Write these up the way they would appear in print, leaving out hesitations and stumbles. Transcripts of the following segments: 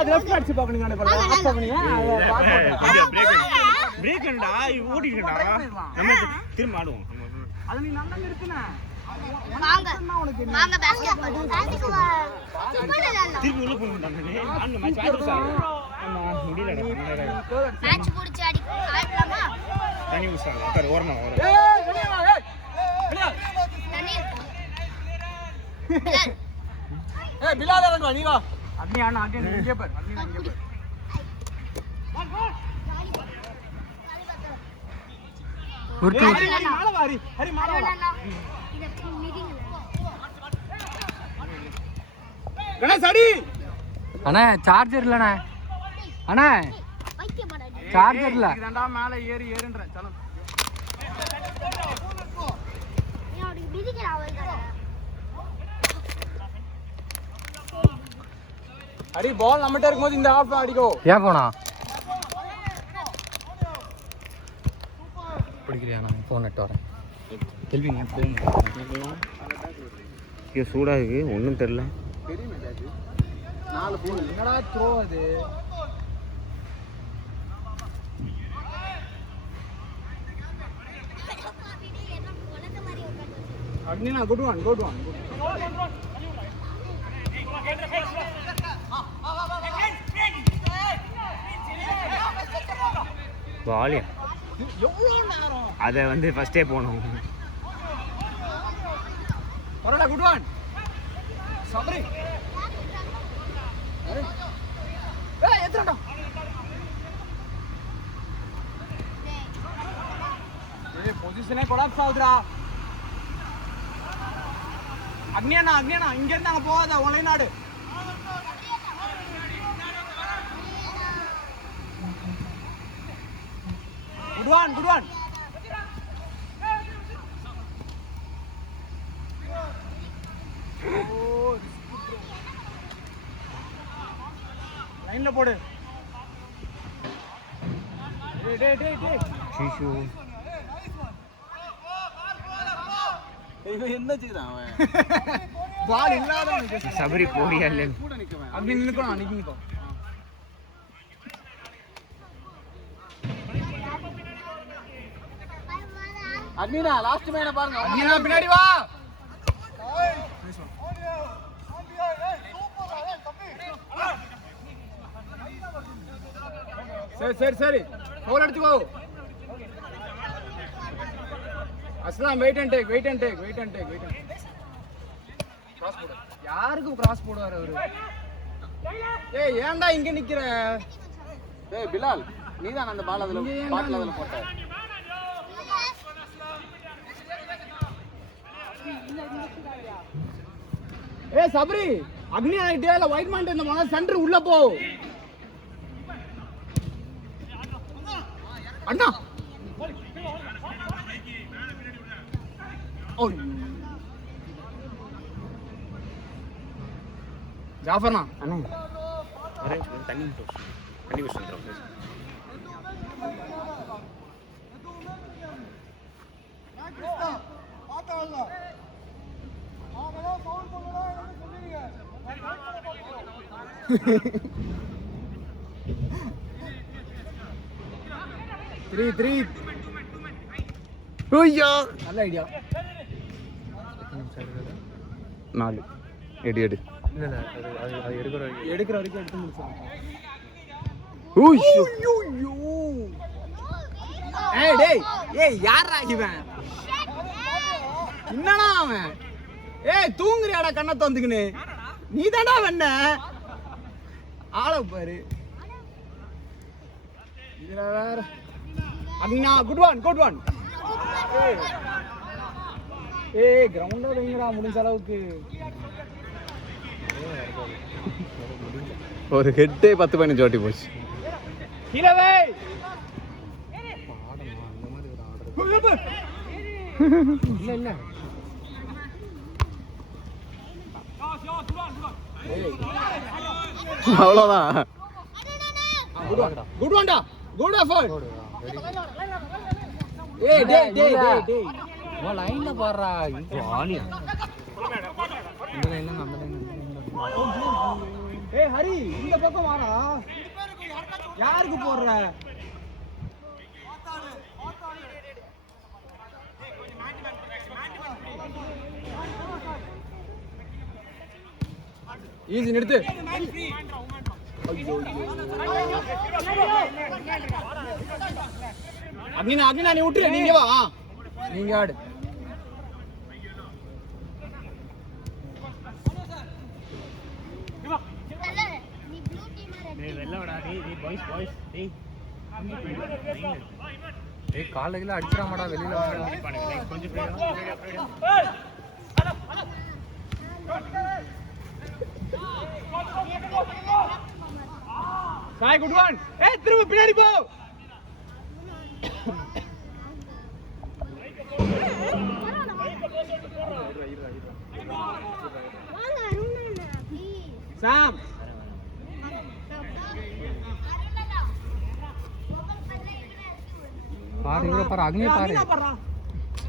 அது லெஃப்ட் அடிச்சு பாக்கணும் நானே பாரு ஆஃப் பண்ணீங்க பிரேக் என்னடா ஓடிட்டடா நம்ம திரும்ப ஆடுவோம் அது நீ நல்லா நிறுத்துன வாங்க வாங்க பாஸ்கெட் திரும்ப உள்ள போறோம்டா நான் மேட்ச் ஆடுறோம் ஆமா முடியலடா மேட்ச் புடிச்சு அடி ஆடலாமா தண்ணி ஊசாங்க உட்கார் ஓரமா வர ஏய் வெளிய வா ஏய் தண்ணி ஏய் பிலால் இறங்கு நீ வா அண்ணி அண்ணா அண்ணி இங்கே பாரு அண்ணி இங்கே பாரு ஒரு மால வாரி ஹரி மால வா இத மீட்டிங் கணேஷ் அடி அண்ணா சார்ஜர் இல்லண்ணா அண்ணா வைக்க மாட்டாங்க சார்ஜர் இல்ல இதுடா மேலே ஏறுன்ற चलो நீ அப்படி மீட்டிங் ஆவல்டா ஹரி பால் நம்மட்ட இருக்கும்போது இந்த ஆஃப் அடிக்கோ ஏன் போனா பிடிக்கிறியா நான் ஃபோன் நட்டு வரேன் செல்வி நீ போங்க இது சூடா இருக்கு ஒண்ணும் தெரியல தெரியுமே அது 4 பால் என்னடா த்ரோ அது அக்னினா குட் ஒன் பாலியா எவ்வளவு நேரம் அத வந்து ஃபர்ஸ்டே போணும் வரடா குட் ஒன் சபரி ஏய் எத்தறடா ஏய் பொசிஷனே கொலாப்ஸ் ஆகுதுடா அக்னியண்ணா இங்க இருந்து அங்க போகாத ஒன்லைன் ஆடு குட் ஒன் லைன்ல போடு டேய் ஷீஷு இவன் என்ன செய்றான் அவன் பால் இல்லாதவன் சபரி போடியா இல்ல கூட நிக்கவன் அப்படி நிக்கணும் நிக்கோ அக்னினா லாஸ்ட் மேன பாருங்க அக்னினா பின்னாடி வா சரி ஃபவுல் அடிச்சுக்கோ அஸ்லாம் வெயிட் அண்ட் டேக் கிராஸ் போடு யாருக்கு கிராஸ் போடுவார் அவரு ஏய் ஏன்டா இங்க நிக்கிற ஏய் பிலால் நீதான் அந்த பால் அதுல பாட்டில் அதுல போட்ட ஏய் சபரி அக்னி ஆயிட்டே இல்ல ஒயிட் மாண்ட் இந்த மன சென்டர் உள்ள போ அண்ணா ஜாஃபர்னா அண்ணா அரேஞ்ச் பண்ணி தண்ணி வச்சுறோம் த்ரீ ஐயோ நல்ல ஐடியா 4 எடு இல்ல அது எடுக்கிற வரைக்கும் எடுத்து முடிச்சோம் ஏய் யாரா இவன் என்னடா அவன் ஏய் தூங்குறியாடா கண்ணை தந்துக்கினு நீ தான்டா வெண்ண ஆள பாரு இதுல வேற அண்ணா குட் ஒன் ஏய் கிரவுண்ட்ல வைங்கடா முடிஞ்ச அளவுக்கு ஒரு ஹெட்டே 10-15 ஓட்டி போச்சு கீழே வை இல்ல அவ்வளவுதான் குட் ஒன்டா குட் எஃபோர்ட் ஏய் டேய் லைன்ல பாறா வாலியா இந்த லைன்ல நம்ம லைன்ல ஏய் ஹரி இந்த பக்கம் வாடா. யாருக்கு போடுற? ஈஸி நிறுத்து. அக்னினா நீ விட்டுரு. நீங்க வா, நீங்க ஆடு. நீ ப்ளூ டீம் டேய் வெள்ளவடா டேய் பாய்ஸ் டேய் ஏய் காலையில அடிச்சறாமடா வெளியில வாடா. கொஞ்சம் சாய் குட் ஒன். ஏய் திரும்ப பின்னாடி போ. வாங்க அருணா ப்ளீஸ். சாம் பாரு இங்க பாரு அக்னி பாரு.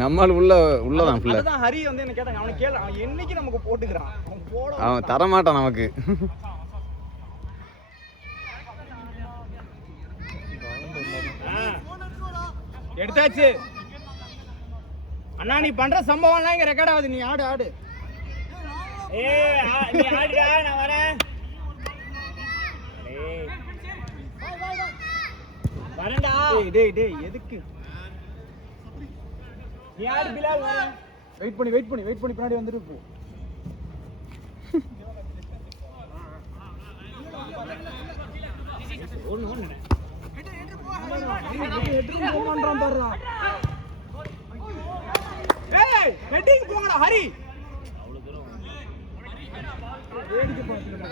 நம்மால் உள்ளதான் பிள்ளை. அதான் ஹரி வந்து என்ன கேட்டாங்க. அவனை கேளு, அவன் என்னைக்கு நமக்கு போட்டுக்கிறான். அவன் போட அவன் தர மாட்டான் நமக்கு. எடுத்தாச்சு. அண்ணா நீ பண்ற சம்பவம்லாம் இங்க ரெக்கார்ட் ஆகுது. நீ ஆடு. ஏய் நீ ஆடுடா நான் வரேன். டேய் வரேன்டா. டேய் எதுக்கு? நீ ஆடு பிலால் வர. வெயிட் பண்ணி பின்னாடி வந்துட்டு போ. ஒண்ணு போங்கன்றான் பாருடா. ஏய் ஹெட்டிங் போங்கடா ஹரி. அவ்வளவு தூரம் வேடிக்கை பார்த்துட்டு.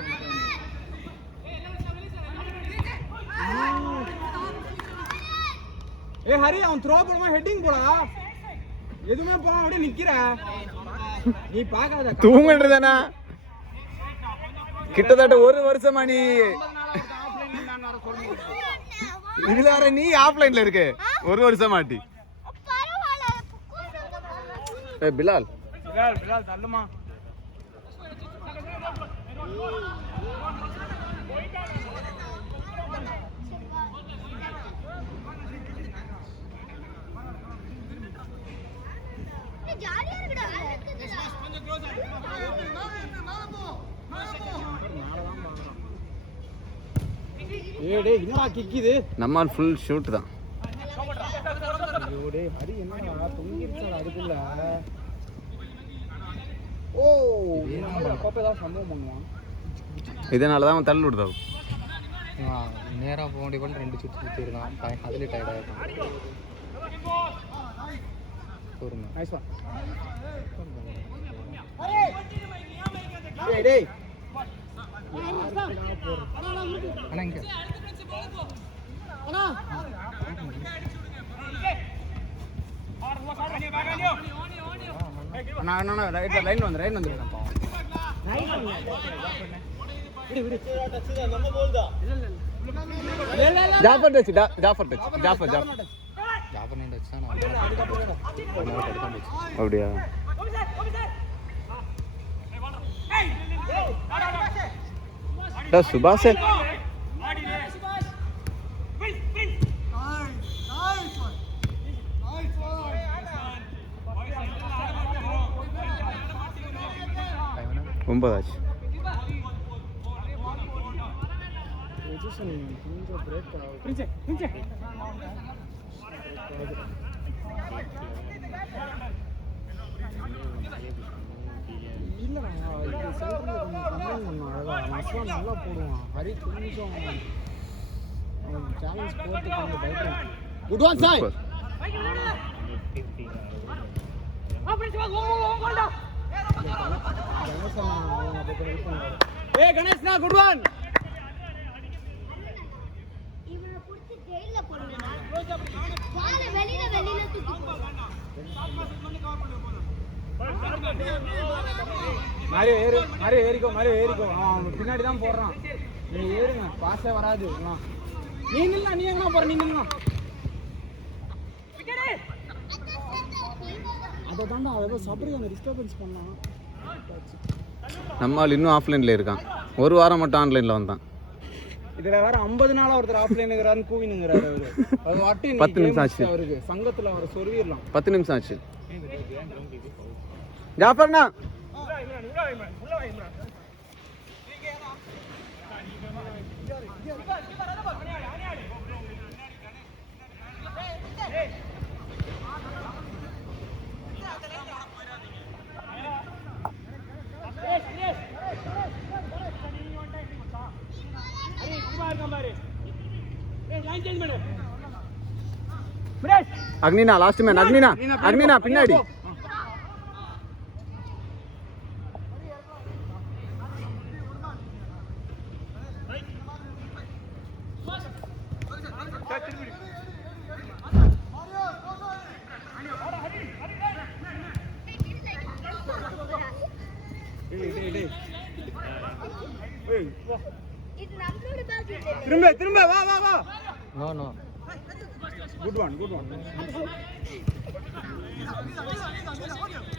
ஏய் ஹரி அவன் த்ரோ போடுமா ஹெட்டிங் போடா. எதுவுமே போகாம அப்படியே நிக்கிற. நீ பார்க்காத. தூங்குன்றதானா கிட்டத்தட்ட ஒரு வருஷமா நீ இதுல வர நீ ஆஃப்லைன்ல இருக்கு. ஒரு வருஷம் மாட்டி. ஏய் பிலால் தள்ளுமா. ஜாலியா இருக்குடா. டேய் என்னடா கிக்கிது. நம்மால் ஃபுல் ஷூட் தான். ஐயோ டேய் ஹரி என்னடா தொங்கிருச்சா அதுக்குள்ள. ஓ அப்பப்ப ஏதாவது சம்பவம் பண்ணுவான். இதனால தான் அவன் தள்ளி விடுதாவு. நேரா போக வேண்டிய ரெண்டு சுற்றி இருக்கான். அதுல டயர்ட் ஆயிருக்கான். பொறுமை. Nice one. டேய் அண்ணா இங்க அண்ணா லைன் வந்து ஜாஃபர் டச் ஜாஃபர் வச்சு தான் நான் அப்படியா? சுபாஷ் ஒன்பதாச்சு. நல்லா போடுவான் ஹரி. கொஞ்சம் சேலஞ்ச் போட்டு கொஞ்சம் பயப்படுவான். குட் ஒன் சாய். கணேஷ்னா குட் ஒன். இவனை புடிச்சு ஜெயில்ல போடுங்க. வாள வெளியில தூக்கி போடு. மாதிரி ஏறிக்கோ. அவன் பின்னாடி தான் போடுறான். நீ ஏறுங்க, பாஸே வராது. நீ நில்ல, நீ எங்க போற? நீ நில்ல. அதை தாண்டா அவன் சபரி அந்த டிஸ்டர்பன்ஸ் பண்ணான். நம்மால் இன்னும் ஆஃப்லைன்ல இருக்கான். ஒரு வாரம் மட்டும் ஆன்லைன்ல வந்தான். இதுல வேற 50 நாளா ஒருத்தர் ஆஃப்லைனுங்கிறாருன்னு கூவினுங்கிறாரு அவரு. அது வாட்டி 10 நிமிஷம் ஆச்சு. அவருக்கு சங்கத்துல அவர் சொருவிடலாம். 10 நிமிஷம் ஆச்சு. ஜாஃபர்ண்ணா அக்னினா லாஸ்ட் மேன். அக்னினா பின்னாடி. இது நம்மளோட பால். திரும்ப வா வா வா. No good one.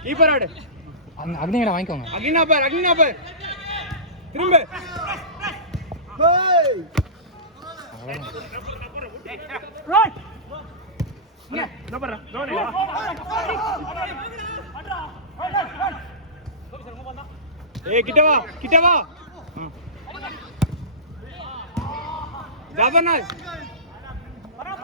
கீப்பர் ஆடு. அக்னிகடை வாங்கிக்கோங்க. அகினா பார். திரும்ப. ஹேய். ரைட். என்ன பண்ற? டோனே. ஏய் கிட்ட வா. ஜாபர்னா